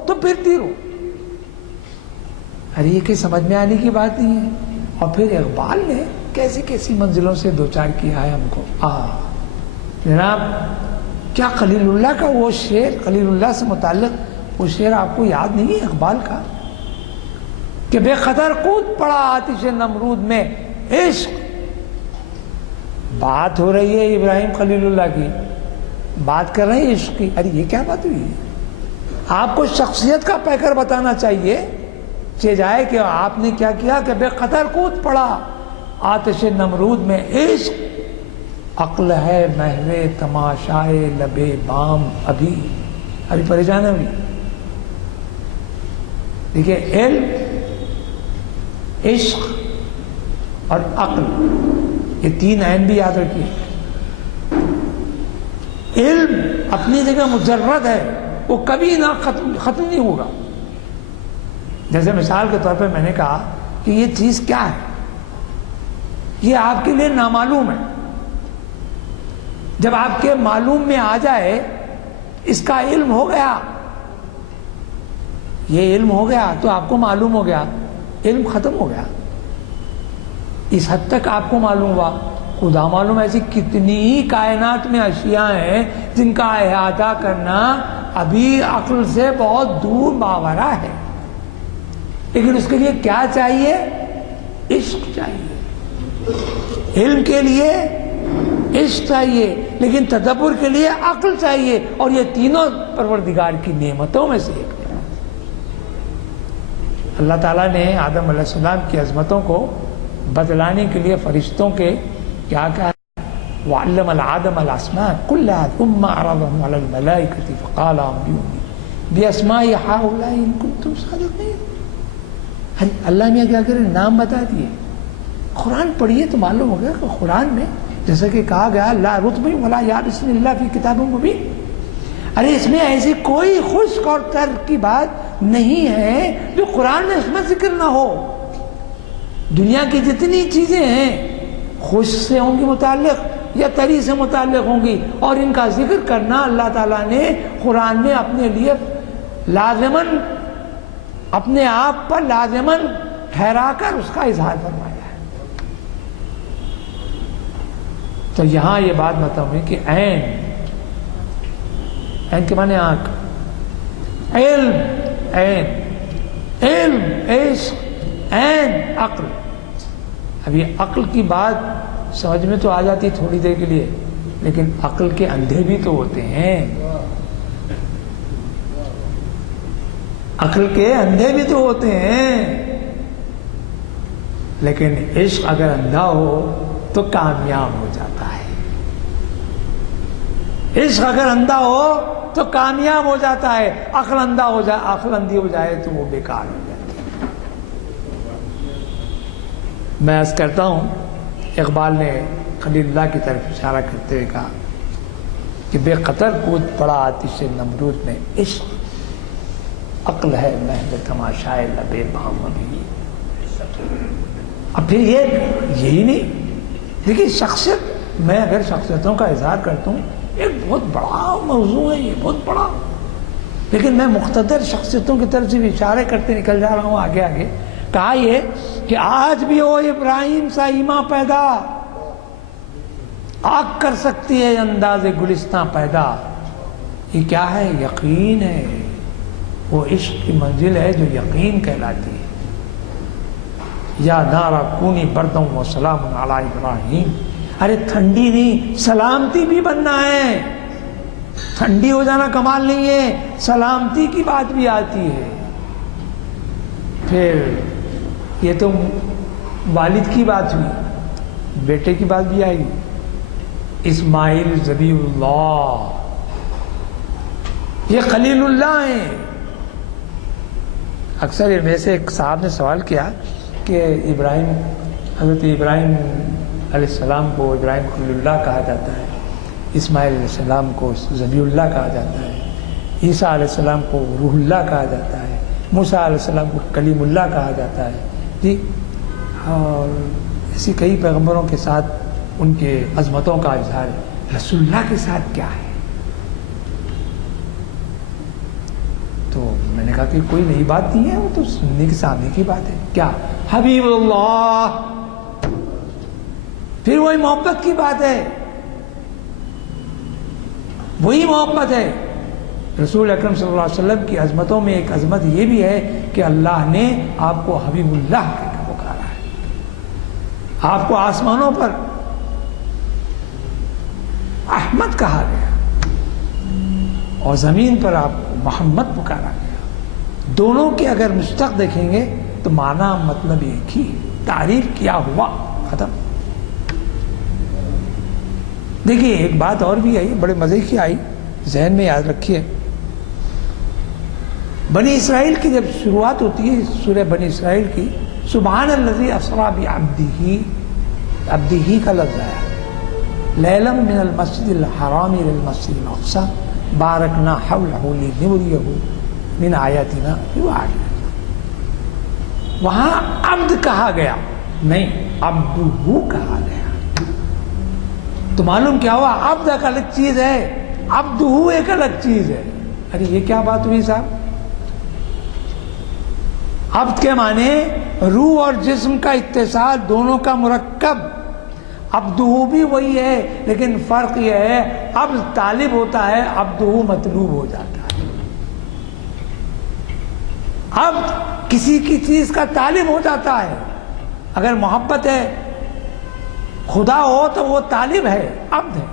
تو پھر تیرو۔ ارے یہ کہ سمجھ میں آنے کی بات نہیں ہے۔ اور پھر اقبال نے کیسی کیسی منزلوں سے دوچار کیا ہے ہم کو۔ جناب کیا خلیل اللہ کا وہ شعر، خلیل اللہ سے متعلق وہ شعر آپ کو یاد نہیں ہے اقبال کا کہ بے قدر کود پڑا آتش نمرود میں عشق. بات ہو رہی ہے ابراہیم خلیل اللہ کی, بات کر رہے ہیں عشق کی. ارے یہ کیا بات ہوئی ہے؟ آپ کو شخصیت کا پیکر بتانا چاہیے چہ جائے کہ آپ نے کیا کیا کہ بے قدر کود پڑا آتش نمرود میں عشق. عقل ہے محو تماشائے لبے بام ابھی پریشان ہے ابھی. دیکھیے علم, عشق اور عقل, یہ تین عین بھی یاد رکھیے. علم اپنی جگہ مجرد ہے, وہ کبھی نہ ختم نہیں ہوگا. جیسے مثال کے طور پہ میں نے کہا کہ یہ چیز کیا ہے, یہ آپ کے لیے نامعلوم ہے. جب آپ کے معلوم میں آ جائے اس کا علم ہو گیا, یہ علم ہو گیا تو آپ کو معلوم ہو گیا, علم ختم ہو گیا. اس حد تک آپ کو معلوم ہوا. خدا معلوم ایسی کتنی ہی کائنات میں اشیاء ہیں جن کا احاطہ کرنا ابھی عقل سے بہت دور ماورا ہے. لیکن اس کے لیے کیا چاہیے؟ عشق چاہیے. علم کے لیے عشق چاہیے, لیکن تدبر کے لیے عقل چاہیے. اور یہ تینوں پروردگار کی نعمتوں میں سے ایک ہے. اللہ تعالیٰ نے آدم علیہ السلام کی عظمتوں کو بتلانے کے لیے فرشتوں کے کیا کہا؟ وَعَلَّمَ الْآدَمَ الْأَسْمَاءَ كُلَّهَا ثُمَّ عَرَضَهُمْ عَلَى الْمَلَائِكَةِ فَقَالَ أَنبِئُونِي بِأَسْمَاءِ هَؤُلَاءِ إِن كُنتُمْ صَادِقِينَ. اللہ نے کیا کرے, نام بتا دیے. قرآن پڑھیے تو معلوم ہو گیا کہ قرآن میں جیسا کہ کہا گیا لا رطب ولا یابس الا فی کتاب مبین. ارے اس میں ایسی کوئی خشک اور تر کی بات نہیں ہے جو قرآن میں اس میں ذکر نہ ہو. دنیا کی جتنی چیزیں ہیں خشک سے ہوں گی متعلق یا تری سے متعلق ہوں گی, اور ان کا ذکر کرنا اللہ تعالیٰ نے قرآن میں اپنے لیے لازماً, اپنے آپ پر لازماً ٹھہرا کر اس کا اظہار فرمایا ہے. تو یہاں یہ بات بتاؤں کہ عین, عین کے معنی آنکھ, علم عین, علم عشق, عین عقل. ابھی عقل کی بات سمجھ میں تو آ جاتی تھوڑی دیر کے لیے, لیکن عقل کے اندھے بھی تو ہوتے ہیں. عقل کے اندھے بھی تو ہوتے ہیں. لیکن عشق اگر اندھا ہو تو کامیاب ہو جاتا ہے. عشق اگر اندھا ہو تو کامیاب ہو جاتا ہے. عقل اندھا ہو جائے, عقل اندھی ہو جائے تو وہ بیکار ہو جاتی ہے. میں عرض کرتا ہوں, اقبال نے خلیل اللہ کی طرف اشارہ کرتے ہوئے کہا کہ بے قطر کود پڑا آتش نمرود میں عشق, عقل ہے محو تماشائے لبے بام ابھی. اب پھر یہی نہیں. دیکھیے شخصیت, میں اگر شخصیتوں کا اظہار کرتا ہوں, ایک بہت بڑا موضوع ہے یہ, بہت بڑا. لیکن میں مختصر شخصیتوں کی طرف سے بھی اشارے کرتے نکل جا رہا ہوں آگے آگے. کہا یہ کہ آج بھی ہو ابراہیم سا ایماں پیدا, آگ کر سکتی ہے انداز گلستاں پیدا. یہ کیا ہے؟ یقین ہے. وہ عشق کی منزل ہے جو یقین کہلاتی ہے. یا نارا کونی بردم و سلام علی ابراہیم. ارے ٹھنڈی نہیں, سلامتی بھی بننا ہے. ٹھنڈی ہو جانا کمال نہیں ہے, سلامتی کی بات بھی آتی ہے. پھر یہ تو والد کی بات ہوئی, بیٹے کی بات بھی آئی. اسماعیل ذبیح اللہ, یہ خلیل اللہ ہیں. اکثر میں سے ایک صاحب نے سوال کیا کہ ابراہیم, حضرت ابراہیم علیہ السلام کو ابراہیم خلیل اللہ کہا جاتا ہے, اسماعیل علیہ السلام کو ذبیح اللہ کہا جاتا ہے, عیسیٰ علیہ السلام کو روح اللہ کہا جاتا ہے, موسیٰ علیہ السلام کو کلیم اللہ کہا جاتا ہے. جی, اور ایسی کئی پیغمبروں کے ساتھ ان کے عظمتوں کا اظہار ہے. رسول اللہ کے ساتھ کیا ہے؟ تو میں نے کہا کہ کوئی نئی بات نہیں ہے, وہ تو سننے کے سامنے کی بات ہے. کیا؟ حبیب اللہ. پھر وہی محبت کی بات ہے, وہی محبت ہے. رسول اکرم صلی اللہ علیہ وسلم کی عظمتوں میں ایک عظمت یہ بھی ہے کہ اللہ نے آپ کو حبیب اللہ کہہ کے پکارا ہے. آپ کو آسمانوں پر احمد کہا گیا اور زمین پر آپ کو محمد پکارا گیا. دونوں کے اگر مشتق دیکھیں گے تو معنی مطلب ایک ہی، تعریف کیا ہوا، ختم. دیکھیے ایک بات اور بھی آئی، بڑے مزے کی آئی، ذہن میں یاد رکھیے. بنی اسرائیل کی جب شروعات ہوتی ہے سورہ بنی اسرائیل کی، سبحان الذی اسری بعبدہ، عبدہ کا لفظ آیا، لیلا من المسجد الحرام الى المسجد الاقصی بارکنا حولہ لنریہ من آیاتنا. وہاں عبد کہا گیا نہیں، عبدہ کہا گیا. تو معلوم کیا ہوا، عبد ایک الگ چیز ہے، عبدہ ایک الگ چیز ہے. ارے یہ کیا بات ہوئی صاحب؟ عبد کے معنی روح اور جسم کا اتصال، دونوں کا مرکب. عبدہ بھی وہی ہے، لیکن فرق یہ ہے عبد طالب ہوتا ہے، عبدہ مطلوب ہو جاتا ہے. عبد کسی کی چیز کا طالب ہو جاتا ہے. اگر محبت ہے، خدا ہو تو وہ طالب ہے، عبد ہے.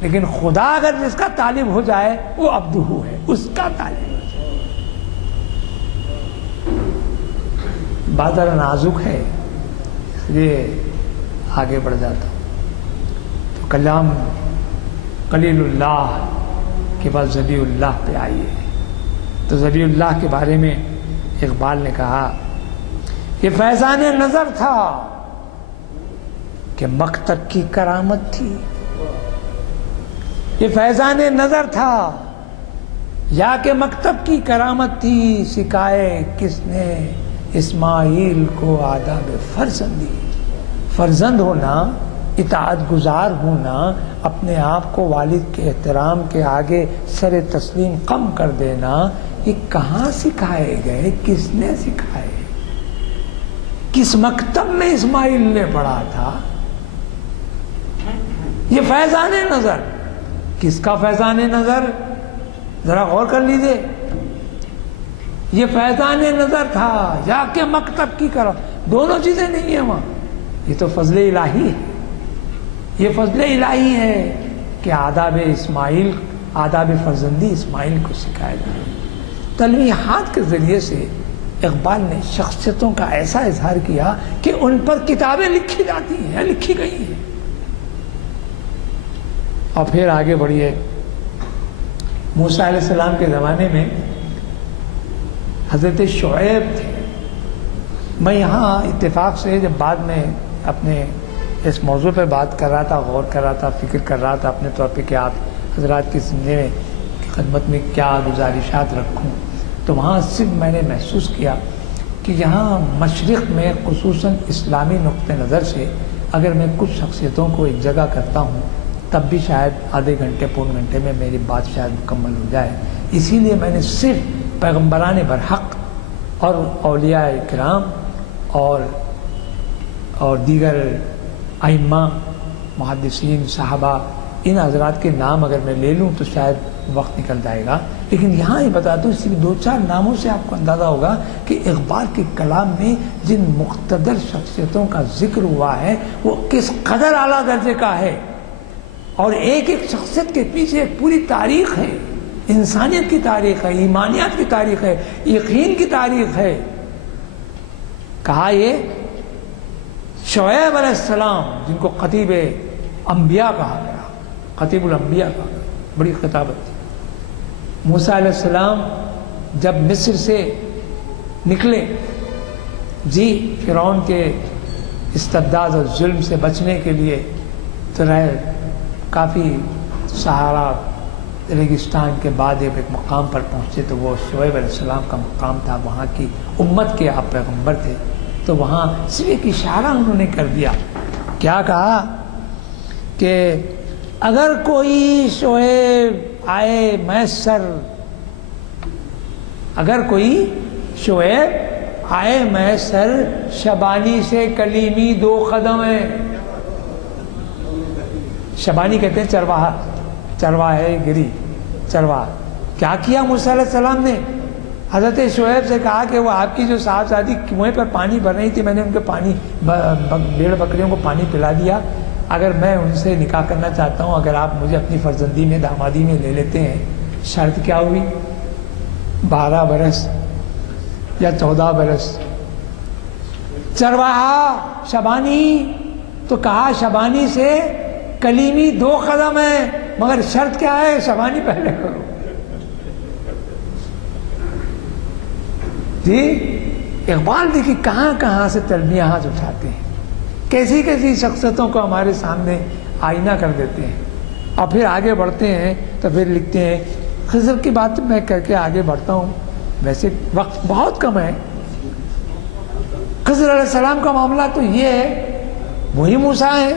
لیکن خدا اگر جس کا طالب ہو جائے وہ عبدہ ہے، اس کا طالب. بات ذرا نازک ہے، یہ آگے بڑھ جاتا ہوں. تو کلام قلیل اللہ کے بعد ذبیح اللہ پہ آئیے. تو ذبیح اللہ کے بارے میں اقبال نے کہا یہ فیضان نظر تھا کہ مکتب کی کرامت تھی. یہ فیضان نظر تھا یا کہ مکتب کی کرامت تھی. سکھائے کس نے اسماعیل کو آداب فرزندی. فرزند ہونا، اطاعت گزار ہونا، اپنے آپ کو والد کے احترام کے آگے سر تسلیم کم کر دینا، یہ کہاں سکھائے گئے؟ کس نے سکھائے؟ کس مکتب میں اسماعیل نے پڑھا تھا؟ یہ فیضان نظر کس کا فیضان نظر؟ ذرا غور کر لیجیے. یہ فیضان نظر تھا یا کہ مکتب کی کرو، دونوں چیزیں نہیں ہیں وہاں. یہ تو فضل الہی ہے، یہ فضل الہی ہے کہ آداب اسماعیل، آداب فرزندی اسماعیل کو سکھایا جائے. تلویحات کے ذریعے سے اقبال نے شخصیتوں کا ایسا اظہار کیا کہ ان پر کتابیں لکھی جاتی ہیں، لکھی گئی ہیں. اور پھر آگے بڑھیے. موسیٰ علیہ السلام کے زمانے میں حضرت شعیب تھے. میں یہاں اتفاق سے جب بعد میں اپنے اس موضوع پہ بات کر رہا تھا، غور کر رہا تھا، فکر کر رہا تھا اپنے طور پہ کہ آپ حضرات کی خدمت میں کیا گزارشات رکھوں، تو وہاں صرف میں نے محسوس کیا کہ یہاں مشرق میں خصوصاً اسلامی نقطہ نظر سے اگر میں کچھ شخصیتوں کو ایک جگہ کرتا ہوں تب بھی شاید آدھے گھنٹے پون گھنٹے میں میری بات شاید مکمل ہو جائے. اسی لیے میں نے صرف پیغمبران برحق اور اولیاء کرام اور دیگر ائمہ، محدثین، صحابہ، ان حضرات کے نام اگر میں لے لوں تو شاید وقت نکل جائے گا. لیکن یہاں یہ بتا دوں، صرف دو چار ناموں سے آپ کو اندازہ ہوگا کہ اقبال کے کلام میں جن مقتدر شخصیتوں کا ذکر ہوا ہے وہ کس قدر اعلیٰ درجے کا ہے. اور ایک ایک شخصیت کے پیچھے ایک پوری تاریخ ہے، انسانیت کی تاریخ ہے، ایمانیات کی تاریخ ہے، یقین کی تاریخ ہے. کہا یہ شعیب علیہ السلام جن کو خطیب انبیاء کہا گیا، خطیب الانبیاء کہا گیا، بڑی خطابت تھی. موسیٰ علیہ السلام جب مصر سے نکلے، فرعون کے استبداد اور ظلم سے بچنے کے لیے تو رہے کافی صحارا ریگستان کے بعد ایک مقام پر پہنچے تو وہ شعیب علیہ السلام کا مقام تھا، وہاں کی امت کے آپ پیغمبر تھے. تو وہاں صرف ایک اشارہ انہوں نے کر دیا. کیا کہا کہ اگر کوئی شعیب آئے میسر، اگر کوئی شعیب آئے میسر، شبانی سے کلیمی 2 قدم ہے. شبانی کہتے ہیں چرواہا، چرواہے گری، چرواہ کیا کیا موسیٰ علیہ السلام نے؟ حضرت شعیب سے کہا کہ وہ آپ کی جو صاحبزادی کنویں پر پانی بھر رہی تھی، میں نے ان کے پانی بھیڑ بکریوں کو پانی پلا دیا، اگر میں ان سے نکاح کرنا چاہتا ہوں، اگر آپ مجھے اپنی فرزندی میں دامادی میں لے لیتے ہیں، شرط کیا ہوئی؟ 12 برس یا 14 برس۔ چرواہا شبانی، تو کہا شبانی سے کلیمی 2 قدم ہے، مگر شرط کیا ہے؟ شبانی پہلے کرو۔ جی اقبال دیکھیے کہاں کہاں سے تلمیہ ہاتھ اٹھاتے ہیں، کیسی کیسی شخصیتوں کو ہمارے سامنے آئینہ کر دیتے ہیں، اور پھر آگے بڑھتے ہیں تو پھر لکھتے ہیں۔ خضر کی بات میں کر کے آگے بڑھتا ہوں، ویسے وقت بہت کم ہے۔ خضر علیہ السلام کا معاملہ تو یہ ہے، وہی موسیٰ ہے۔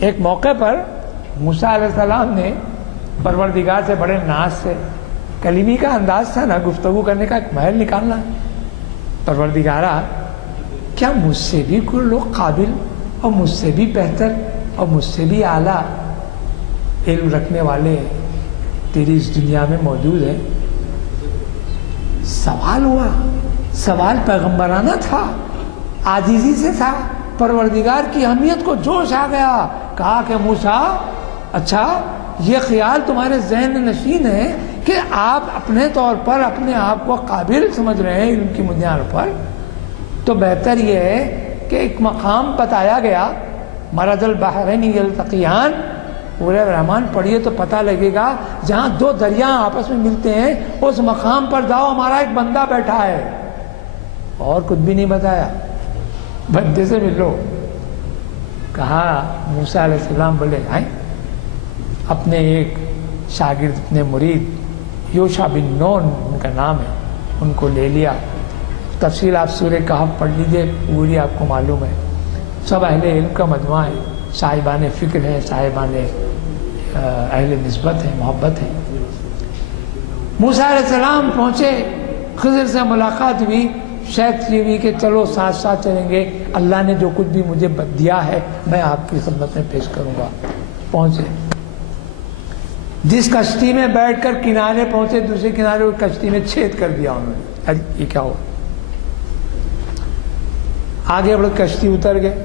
ایک موقع پر موسیٰ علیہ السلام نے پروردگار سے بڑے ناز سے، کلیمی کا انداز تھا نا، گفتگو کرنے کا ایک محل نکالنا، پروردگارا کیا مجھ سے بھی کوئی لوگ قابل اور مجھ سے بھی بہتر اور مجھ سے بھی اعلیٰ علم رکھنے والے تیری اس دنیا میں موجود ہے؟ سوال ہوا، سوال پیغمبرانہ تھا، عاجزی سے تھا، پروردگار کی اہمیت کو جوش آ گیا۔ کہا کہ موسیٰ اچھا یہ خیال تمہارے ذہن نشین ہے کہ آپ اپنے طور پر اپنے آپ کو قابل سمجھ رہے ہیں علم کی بنیاد پر، تو بہتر یہ ہے کہ ایک مقام بتایا گیا، مرج البحرین یلتقیان، سورہ رحمان پڑھیے تو پتہ لگے گا، جہاں 2 دریا آپس میں ملتے ہیں اس مقام پر جاؤ، ہمارا ایک بندہ بیٹھا ہے، اور کچھ بھی نہیں بتایا، بندے سے ملو۔ کہا موسیٰ علیہ السلام بولے آئیں، اپنے ایک شاگرد، اپنے مرید یوشع بن نون ان کا نام ہے، ان کو لے لیا۔ تفصیل آپ سورہ کہف پڑھ لیجئے، پوری آپ کو معلوم ہے، سب اہل علم کا مجموعہ ہے، صاحبان فکر ہیں، صاحبان اہل نسبت ہیں، محبت ہے۔ موسیٰ علیہ السلام پہنچے، خضر سے ملاقات ہوئی، شرط یہ ہوئی کہ چلو ساتھ ساتھ چلیں گے، اللہ نے جو کچھ بھی مجھے دیا ہے میں آپ کی خدمت میں پیش کروں گا۔ پہنچے، جس کشتی میں بیٹھ کر کنارے پہنچے، دوسرے کنارے کو کشتی میں چھید کر دیا انہوں نے۔ یہ کیا ہوا؟ آگے بڑھ کشتی اتر گئے،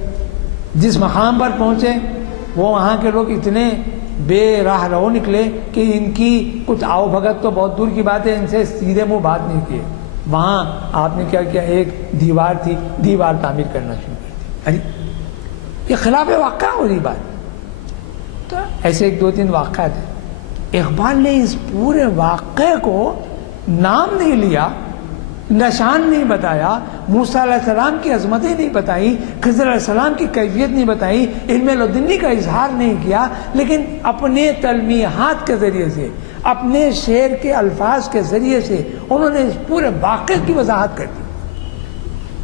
جس مقام پر پہنچے وہ وہاں کے لوگ اتنے بے راہ رو نکلے کہ ان کی کچھ آؤ بھگت تو بہت دور کی بات ہے، ان سے سیدھے منہ بات نہیں کیے۔ وہاں آپ نے کیا کیا، ایک دیوار تھی، دیوار تعمیر کرنا شروع کر دی۔ یہ خلاف واقعہ ہو رہی بات۔ تو ایسے 1-2-3 واقعات ہیں۔ اقبال نے اس پورے واقعے کو نام نہیں لیا، نشان نہیں بتایا، موسیٰ علیہ السلام کی عظمتیں نہیں بتائی، خضر علیہ السلام کی کیفیت نہیں بتائی، علم لدنی کا اظہار نہیں کیا، لیکن اپنے تلمیحات کے ذریعے سے، اپنے شعر کے الفاظ کے ذریعے سے انہوں نے اس پورے واقعے کی وضاحت کر دی۔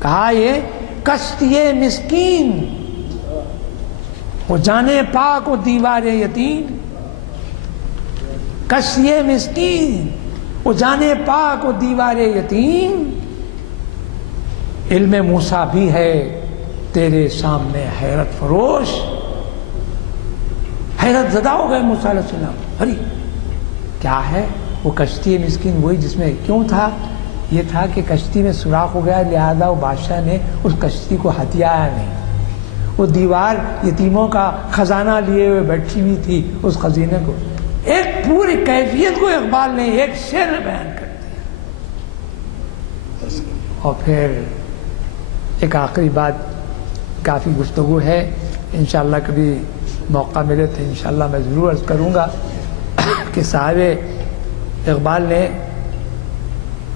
کہا یہ کشتی مسکین وہ جانے پاک و دیوار یتیم، کشتی مسکین وہ جانے پاک و دیوار یتیم، علم موسیٰ بھی ہے تیرے سامنے حیرت فروش۔ حیرت زدہ ہو گئے موسیٰ علیہ السلام، ارے کیا ہے وہ کشتی مسکین؟ وہی جس میں کیوں تھا؟ یہ تھا کہ کشتی میں سوراخ ہو گیا، لہذا وہ بادشاہ نے اس کشتی کو ہتھیایا نہیں۔ وہ دیوار یتیموں کا خزانہ لیے ہوئے بیٹھی ہوئی تھی، اس خزینے کو، ایک پوری کیفیت کو اقبال نے ایک شعر میں بیان کر دیا۔ اور پھر ایک آخری بات، کافی گفتگو ہے، انشاءاللہ کبھی موقع ملے تو انشاءاللہ میں ضرور عرض کروں گا کہ صاحب اقبال نے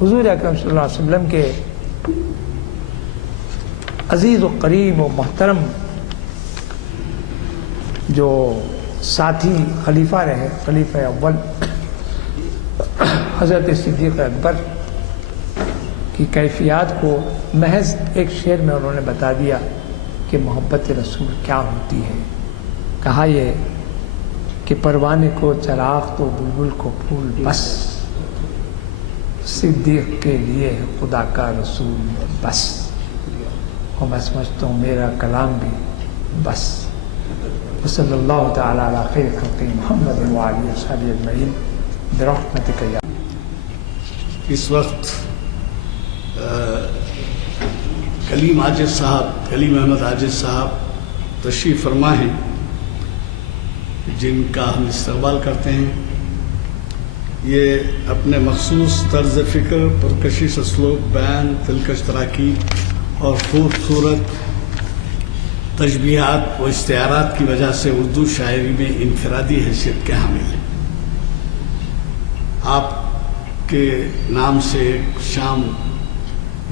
حضور اکرم صلی اللہ علیہ وسلم کے عزیز و قریب و محترم جو ساتھی خلیفہ رہے، خلیفہ اول حضرت صدیق اکبر کی کیفیات کو محض ایک شعر میں انہوں نے بتا دیا کہ محبت رسول کیا ہوتی ہے۔ کہا یہ کہ پروانے کو چراغ تو بلبل کو پھول، بس صدیق کے لیے ہے خدا کا رسول بس، اور میں سمجھتا ہوں میرا کلام بھی بس۔ وصلی اللہ تعالی علی خیر خلق محمد وعلی اصحابہ اجمعین۔ برحمتک یا اس وقت کلیم عاجز صاحب، کلیم احمد عاجز صاحب تشریف فرما ہیں، جن کا ہم استقبال کرتے ہیں۔ یہ اپنے مخصوص طرز فکر، پرکشش اسلوب، بیان، دلکش تراکیب اور خوبصورت تشبیہات و استعارات کی وجہ سے اردو شاعری میں انفرادی حیثیت کے حامل ہیں۔ آپ کے نام سے ایک شام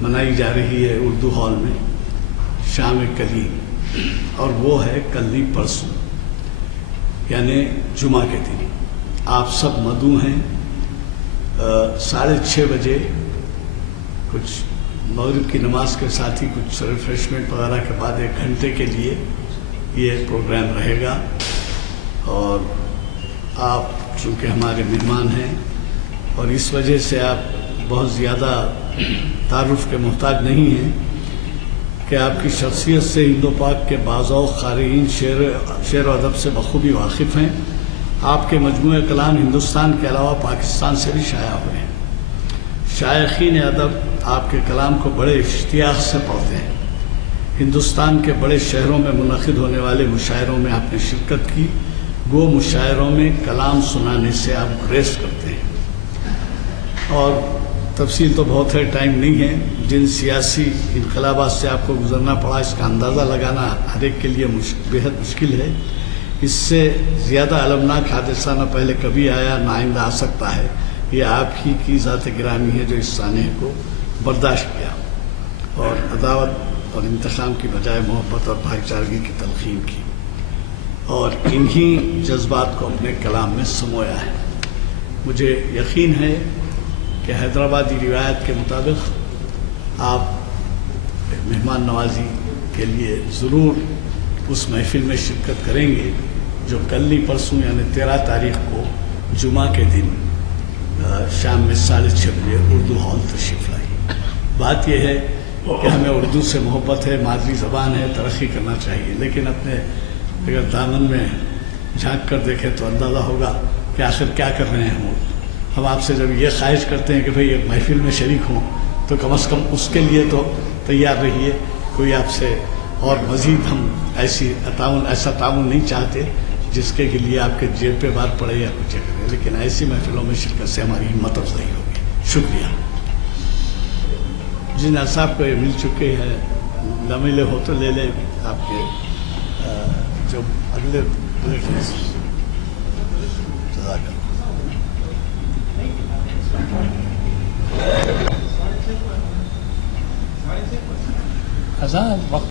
منائی جا رہی ہے اردو ہال میں، شام کلیم، اور وہ ہے کل نہیں پرسوں، یعنی جمعہ کے دن۔ آپ سب مدعو ہیں۔ 6:30 بجے کچھ مغرب کی نماز کے ساتھ ہی کچھ ریفریشمنٹ وغیرہ کے بعد 1 گھنٹے کے لیے یہ پروگرام رہے گا، اور آپ چونکہ ہمارے مہمان ہیں اور اس وجہ سے آپ بہت زیادہ تعارف کے محتاج نہیں ہیں کہ آپ کی شخصیت سے ہند و پاک کے بعض قارئین شعر و ادب سے بخوبی واقف ہیں۔ آپ کے مجموعہ کلام ہندوستان کے علاوہ پاکستان سے بھی شائع ہوئے ہیں۔ شائقین ادب آپ کے کلام کو بڑے اشتیاق سے پڑھتے ہیں۔ ہندوستان کے بڑے شہروں میں منعقد ہونے والے مشاعروں میں آپ نے شرکت کی، وہ مشاعروں میں کلام سنانے سے آپ گریز کرتے ہیں۔ اور تفصیل تو بہت ہے، ٹائم نہیں ہے۔ جن سیاسی انقلابات سے آپ کو گزرنا پڑا، اس کا اندازہ لگانا ہر ایک کے لیے بہت مشکل ہے۔ اس سے زیادہ المناک حادثہ نہ پہلے کبھی آیا نہ آئندہ آ سکتا ہے۔ یہ آپ ہی کی ذات گرامی ہے جو اس سانحے کو برداشت کیا اور عداوت اور انتقام کی بجائے محبت اور بھائی چارگی کی تلقین کی، اور انہی جذبات کو اپنے کلام میں سمویا ہے۔ مجھے یقین ہے کہ حیدرآبادی روایت کے مطابق آپ مہمان نوازی کے لیے ضرور اس محفل میں شرکت کریں گے جو کل نہیں پرسوں یعنی 13 تاریخ کو جمعہ کے دن شام میں 6:30 بجے اردو ہال تشریف لائی۔ بات یہ ہے کہ ہمیں اردو سے محبت ہے، مادری زبان ہے، ترقی کرنا چاہیے، لیکن اپنے اگر دامن میں جھانک کر دیکھیں تو اندازہ ہوگا کہ آخر کیا کر رہے ہیں ہم آپ سے جب یہ خواہش کرتے ہیں کہ بھئی ایک محفل میں شریک ہوں تو کم از کم اس کے لیے تو تیار رہیے۔ کوئی آپ سے اور مزید ہم ایسا تعاون نہیں چاہتے جس کے لیے آپ کے جیب پہ بات پڑے یا کچھ کرے، لیکن ایسی محفلوں میں شرکت سے ہماری ہمت افزائی ہوگی۔ شکریہ۔ جن اصحاب کو یہ مل چکے ہیں نہ ملے ہو تو لے لیں آپ کے جو اگلے وقت